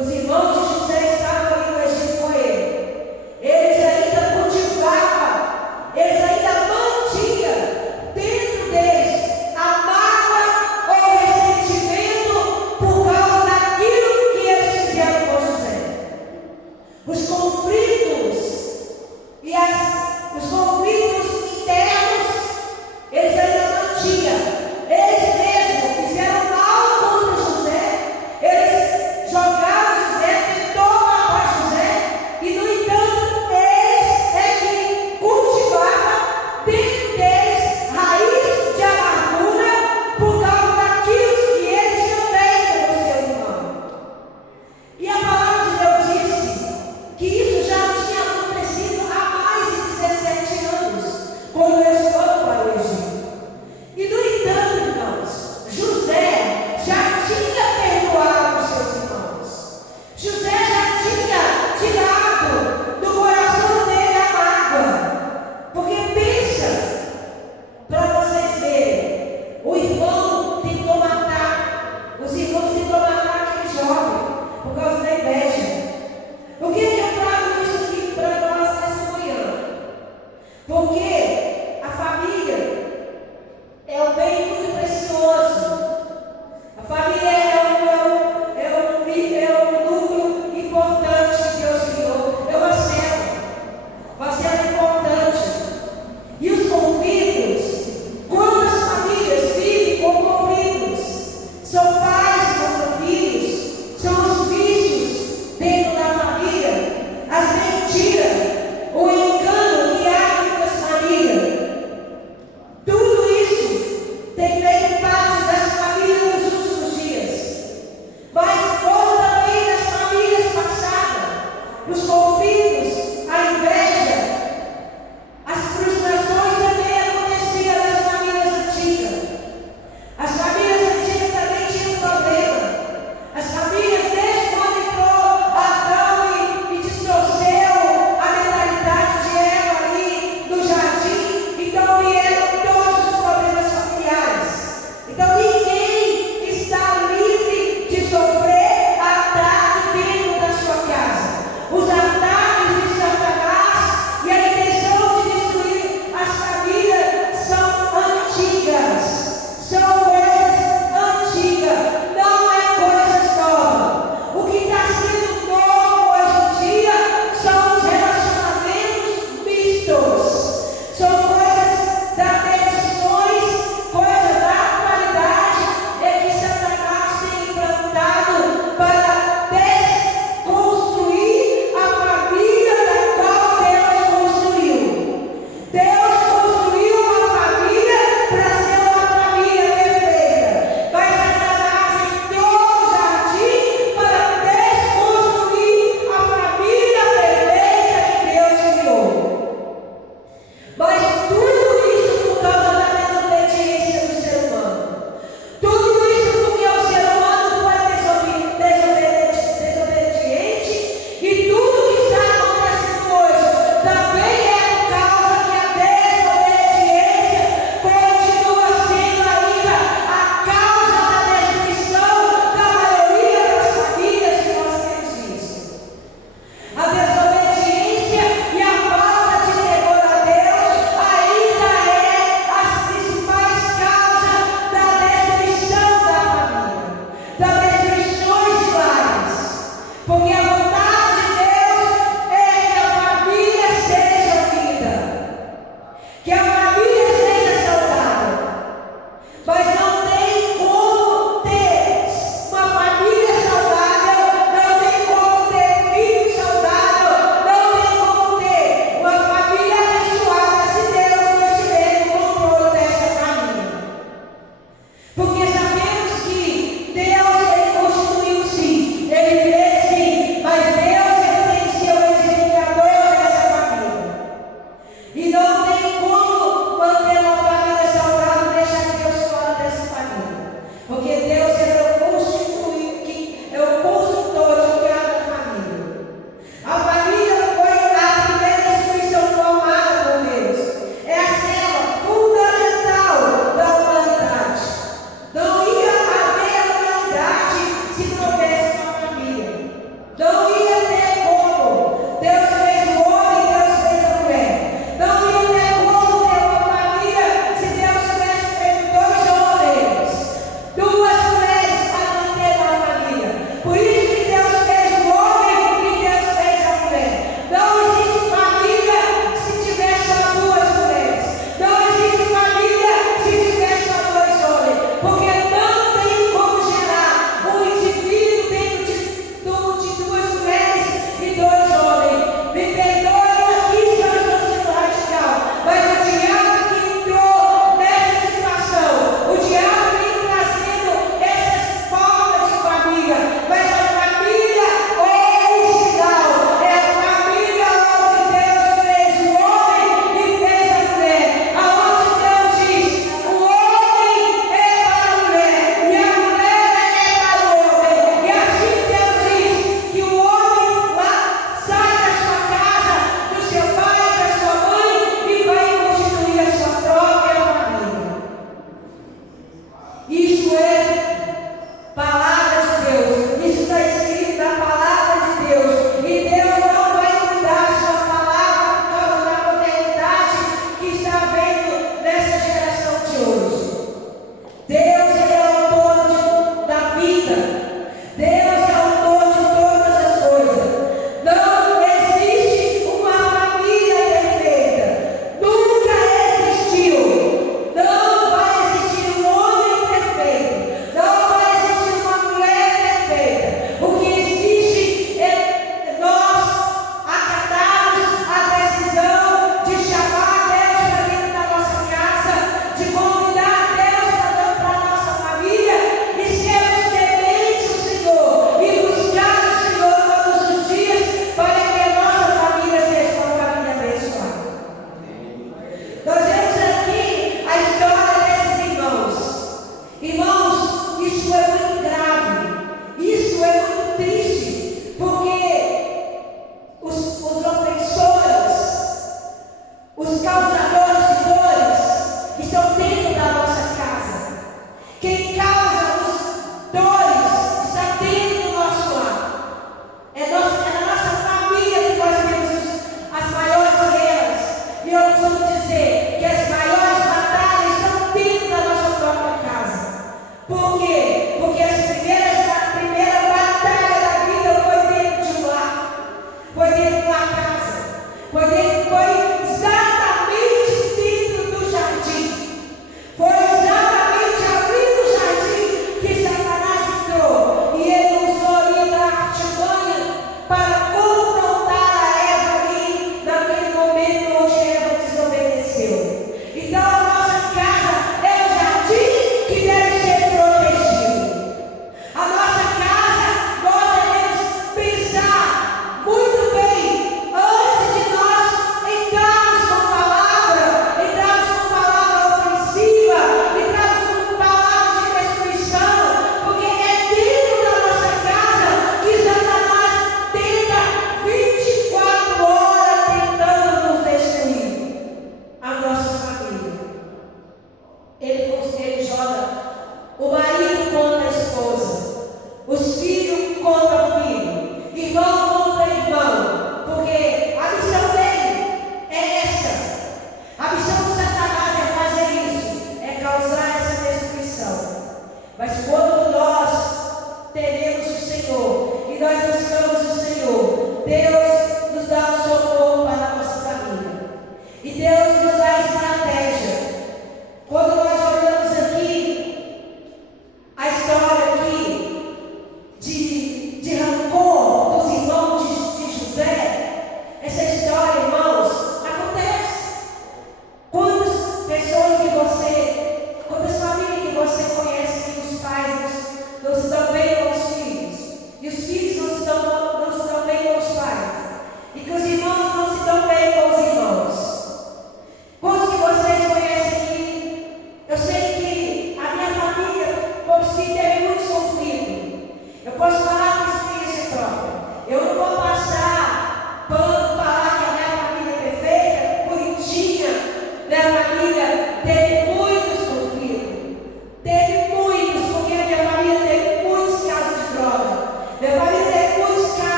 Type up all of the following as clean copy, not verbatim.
Os irmãos de José estavam ali no Egito com ele. Eles ainda cultivavam, eles ainda mantinham dentro deles a mágoa ou ressentimento por causa daquilo que eles fizeram com José. Os conflitos e os conflitos internos, eles ainda mantinham. Eles mesmos fizeram mal contra José. Eles jogaram José,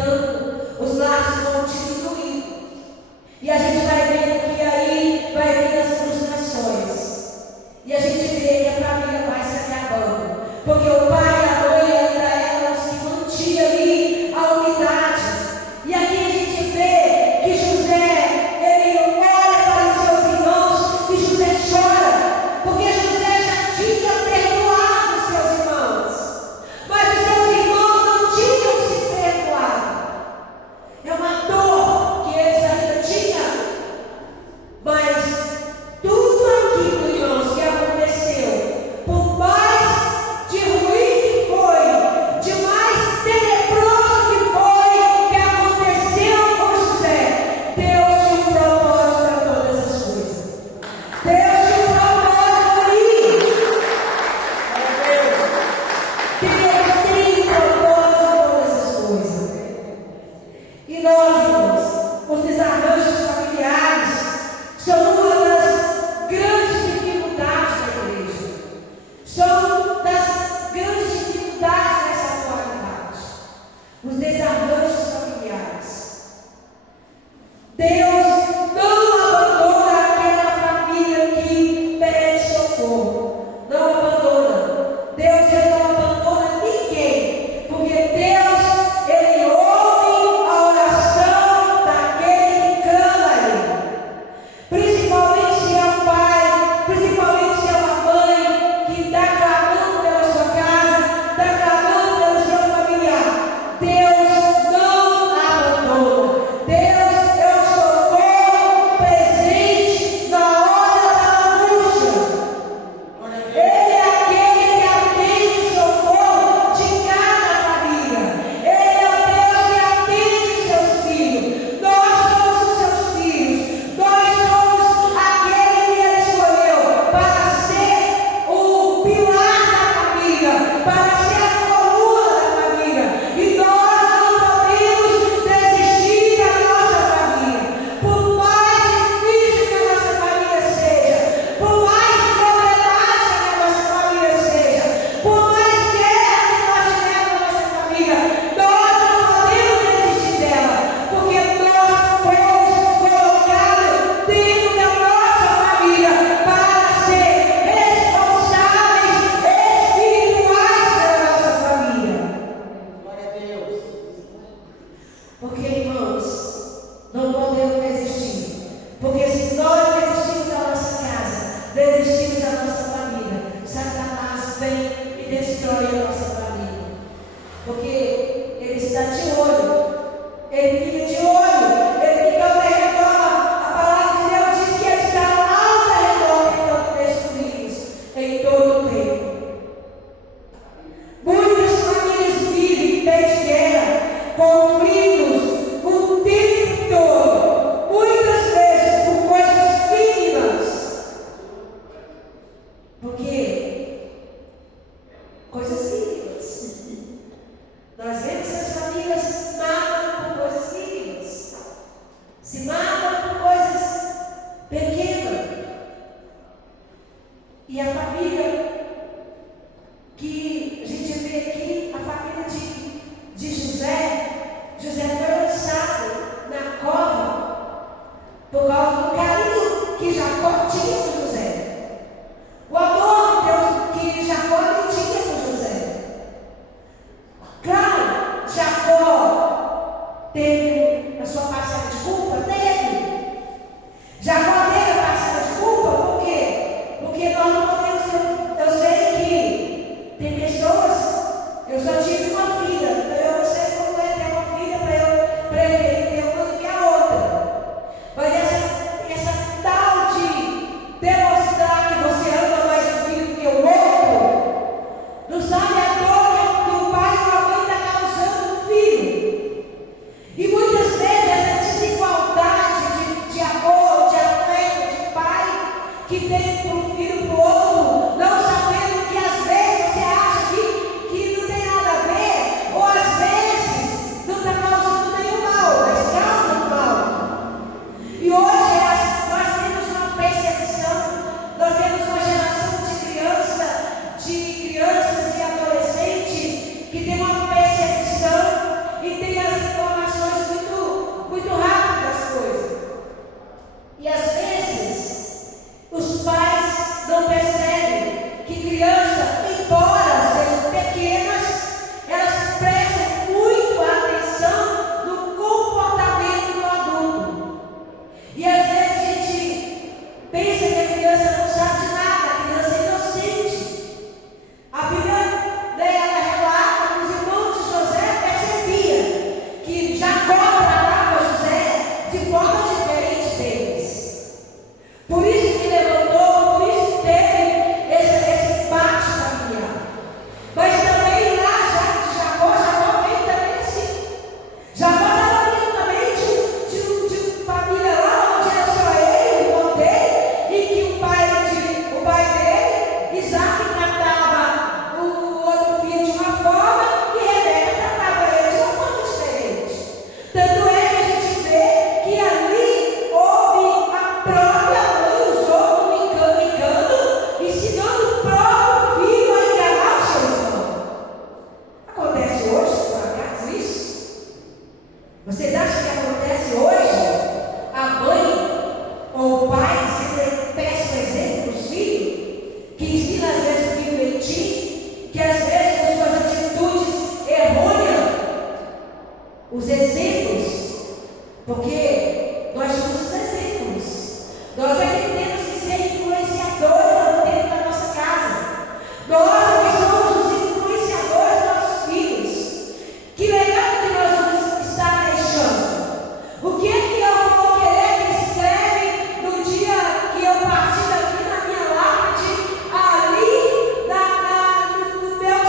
estreitando, os laços vão diminuindo. E a gente vai vendo que aí vai vir as frustrações. E a gente vê que a família vai se acabando. Porque o pai e a mãe ainda eram os que mantinham ali a unidade. E aqui a gente vê que José, ele olha para os seus irmãos e José chora. Porque José já tinha perdoado os seus irmãos. Mas os seus irmãos não tinham se perdoado. É uma dor que eles ainda tinham. Mas tudo aquilo, irmãos, que aconteceu, por mais de ruim que foi, de mais tenebroso que foi, que aconteceu com José, Deus tinha um propósito para todas as coisas. Deus tinha um propósito ali. Deus tem propósito para todas as coisas. E nós, irmãos, os desarranjos familiares são uma das grandes dificuldades da igreja. São das grandes dificuldades dessa atualidade. Os desarranjos familiares. Deus não abandona aquela família que pede socorro. Não abandona. Deus ele não abandona ninguém. Porque Deus, ele ouve a oração daquele que clama a ele. Principalmente se é um pai, principalmente se é uma mãe que está clamando pela sua casa, está clamando pelo seu familiar. Deus não abandona. Deus é o socorro presente na hora da angústia. Ele é aquele que atende o socorro de cada família. Ele é o Deus que atende os seus filhos. Nós somos os seus filhos. Nós somos aquele que ele escolheu para ser o pilar da família, para ser a coluna da família. E nós não podemos desistir da nossa família. Por mais difícil que a nossa família seja, por mais problemática que a nossa família seja, por mais guerra que nós tivermos na nossa família, nós não podemos desistir dela, porque nós fomos colocados dentro da nossa família para ser responsáveis espirituais pela nossa família. Glória a Deus. Porque, irmãos, não podemos desistir. Porque se nós desistirmos da nossa casa, desistimos da nossa família, Satanás vem e destrói a nossa família. Porque ele está de olho. Ele fica de olho. Ele fica ao redor. A palavra de Deus diz que ele está ao redor tentando destruí-los em todo o tempo. Muitas famílias vivem em pé de guerra, conflitos o tempo todo, muitas vezes por coisas mínimas. Por quê? Coisas mínimas. Nós vemos que as famílias matam por coisas mínimas, se matam por coisas pequenas. E a família que a gente vê aqui, a família de José, José foi lançado na cova por causa do carinho que Jacó tinha por José. O amor de Deus que Jacó tinha por José. Claro, Jacó teve a sua parcela de culpa? Teve. Jacó teve a parcela de culpa, por quê? Porque nós não podemos, eu sei que tem pessoas, eu só tive uma filha. que às vezes com suas atitudes errôneas, os exemplos, porque nós somos os exemplos, nós é que temos que ser influenciadores dentro da nossa casa, nós somos os influenciadores dos nossos filhos. Que legal que nós vamos estar deixando. O que é que eu vou querer que escreve no dia que eu partir daqui na minha lápide, ali no meu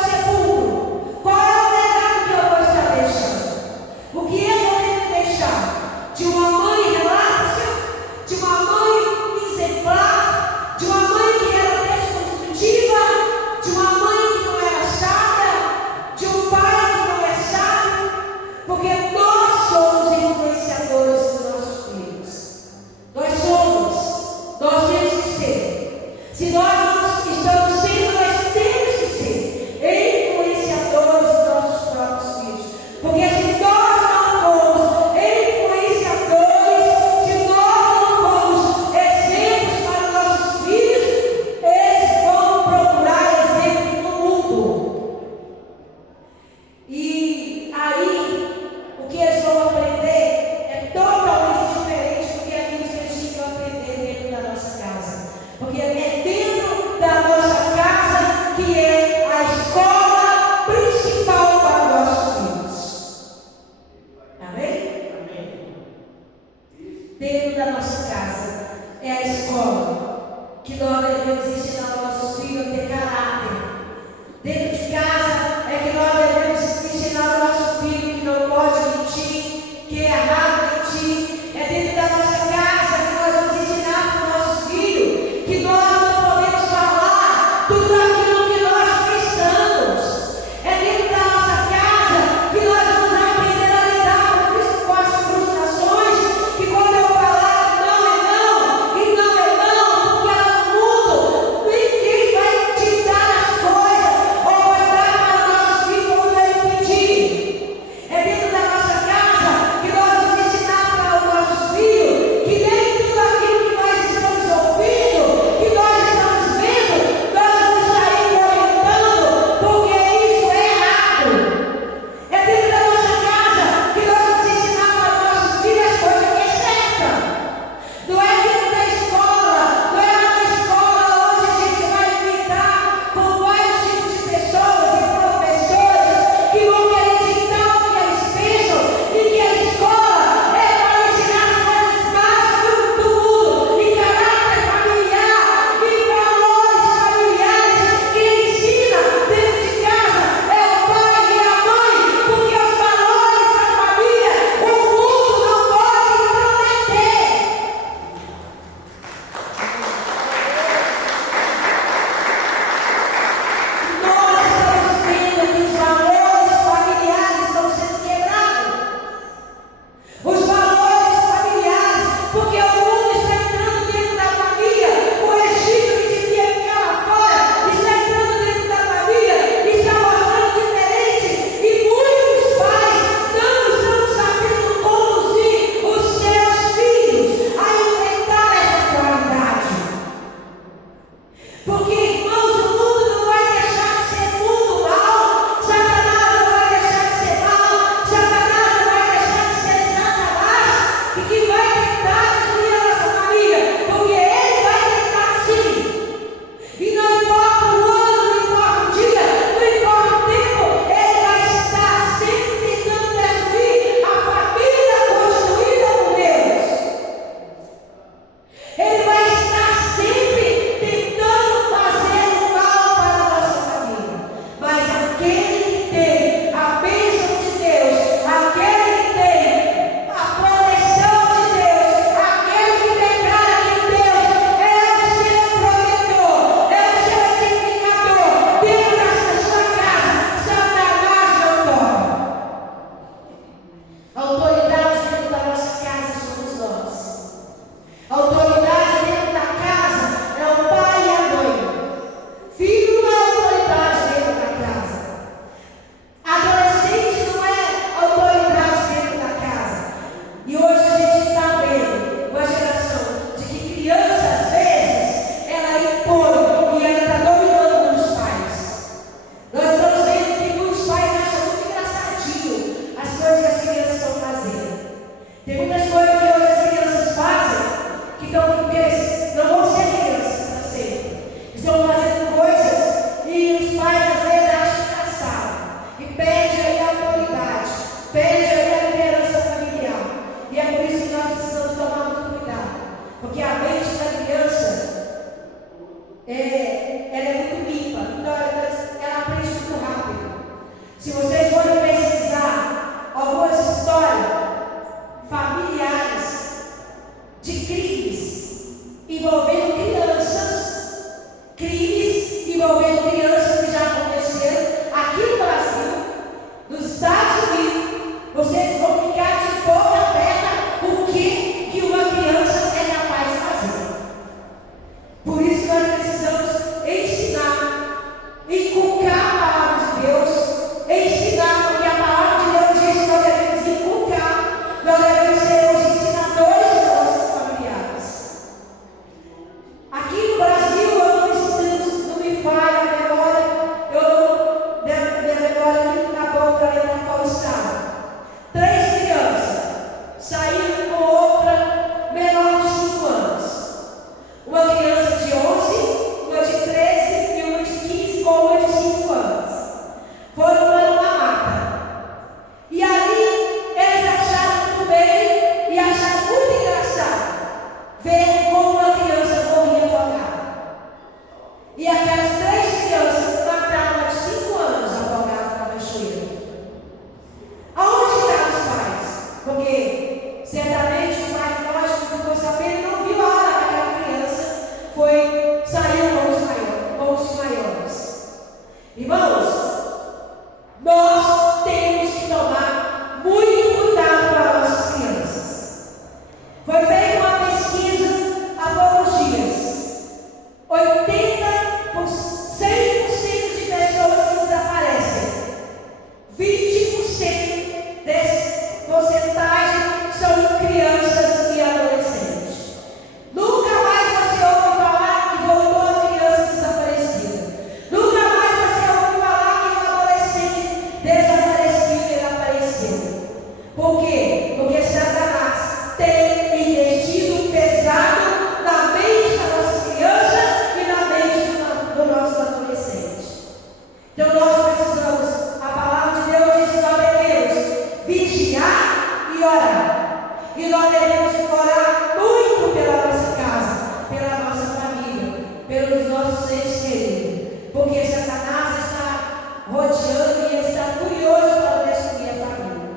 Então nós precisamos, a palavra de Deus diz que nós devemos vigiar e orar. E nós devemos orar muito pela nossa casa, pela nossa família, pelos nossos seres queridos. Porque Satanás está rodeando e ele está furioso para destruir a família.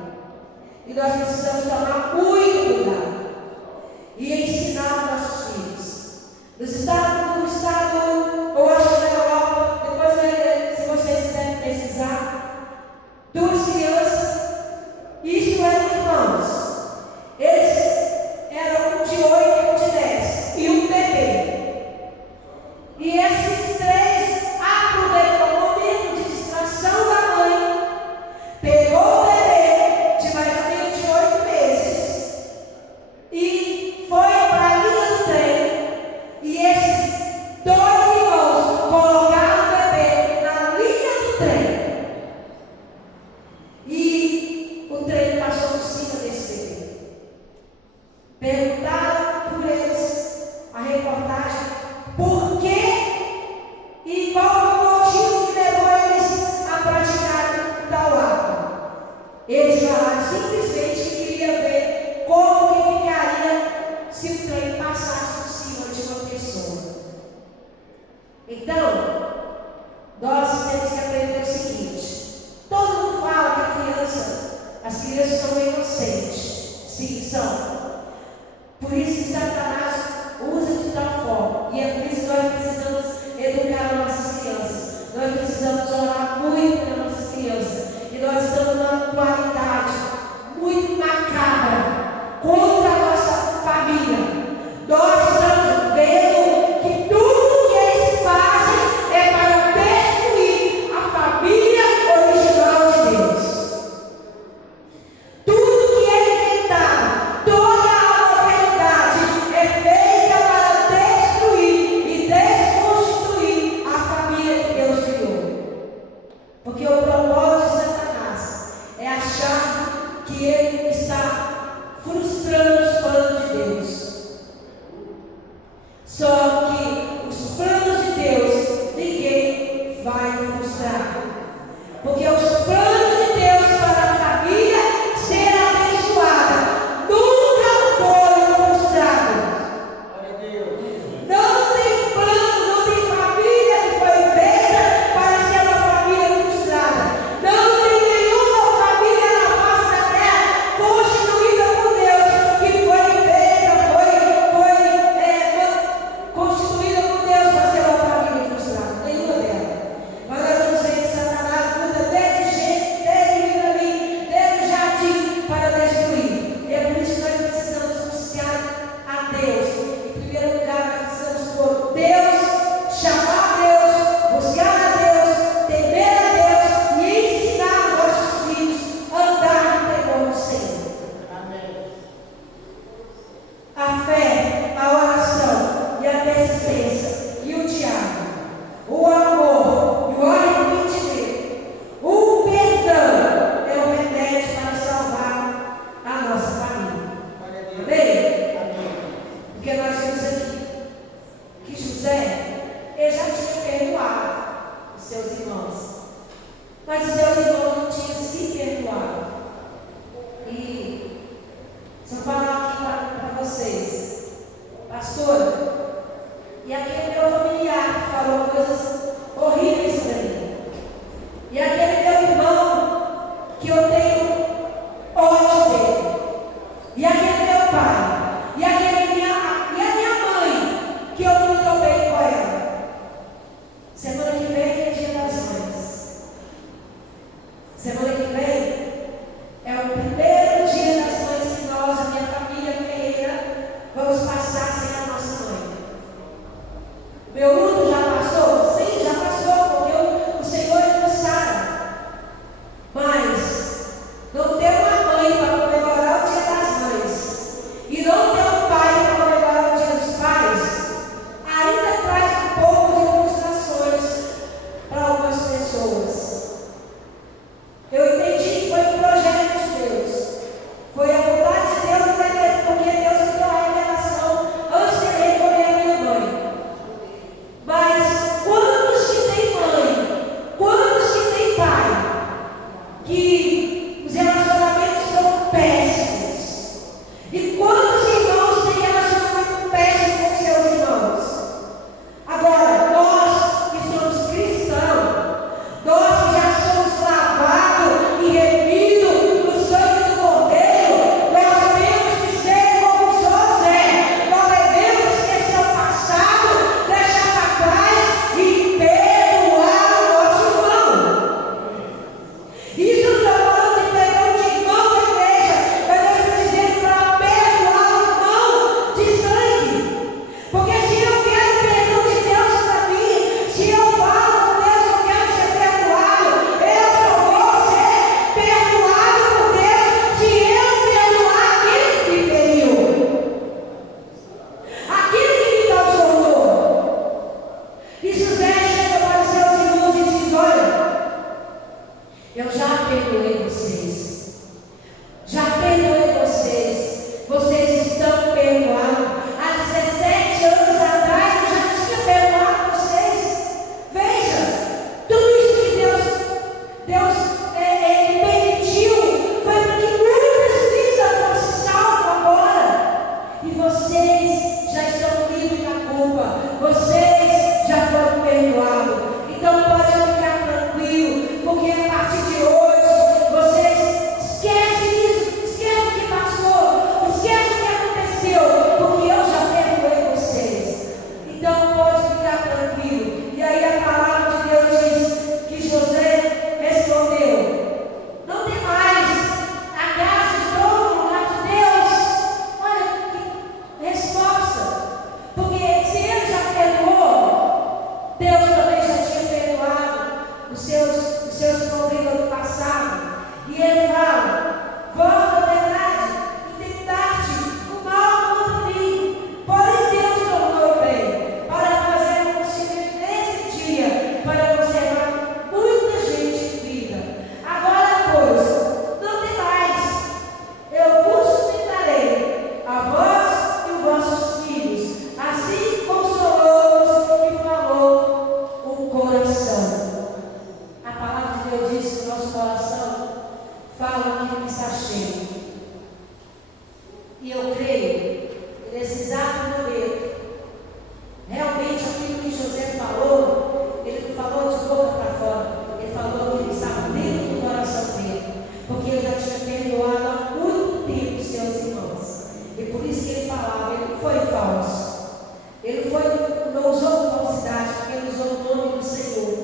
E nós precisamos tomar muito cuidado e ensinar nossos filhos. No estado, eu acho que na Europa, depois se vocês quiserem os seus problemas do passado. E ele fala: volta à verdade e tentaste o mal contra mim. Porém Deus tornou o bem para fazer um conselho nesse dia, para conservar muita gente viva. Agora, pois, não temais, eu vos sustentarei, a vós e os vossos filhos. Assim consolou-nos e falou o coração. A palavra de Deus diz que o nosso coração fala aquilo que está cheio. E eu creio que nesse exato momento, realmente aquilo que José falou, ele não falou de boca para fora, ele falou que estava dentro do coração dele, porque ele já tinha perdoado há muito tempo os seus irmãos. E por isso que ele falava, ele não foi falso, ele não usou falsidade, porque ele usou o nome do Senhor.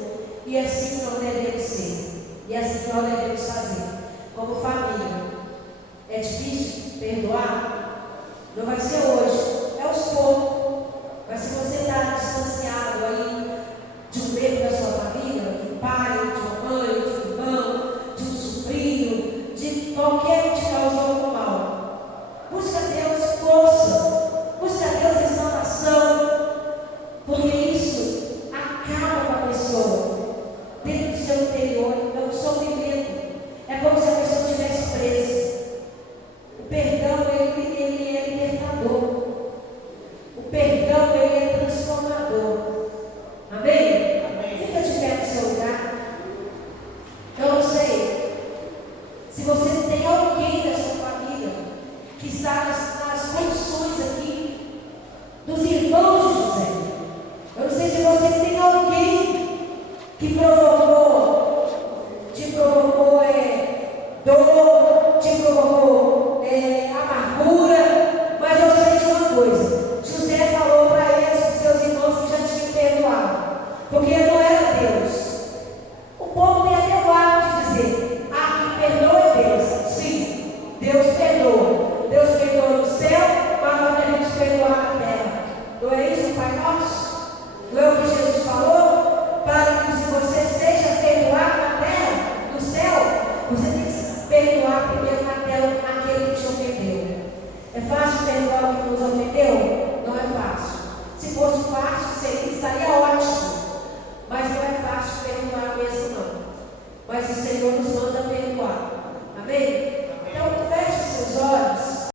E assim que nós devemos ser, e assim que nós devemos fazer, como família. É difícil perdoar? Não vai ser hoje, é aos poucos. Mas se você está distanciado aí